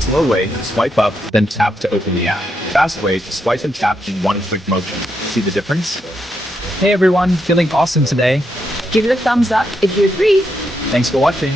Slow way, swipe up, then tap to open the app. Fast way, swipe and tap in one quick motion. See the difference? Hey everyone, feeling awesome today. Give it a thumbs up if you agree. Thanks for watching.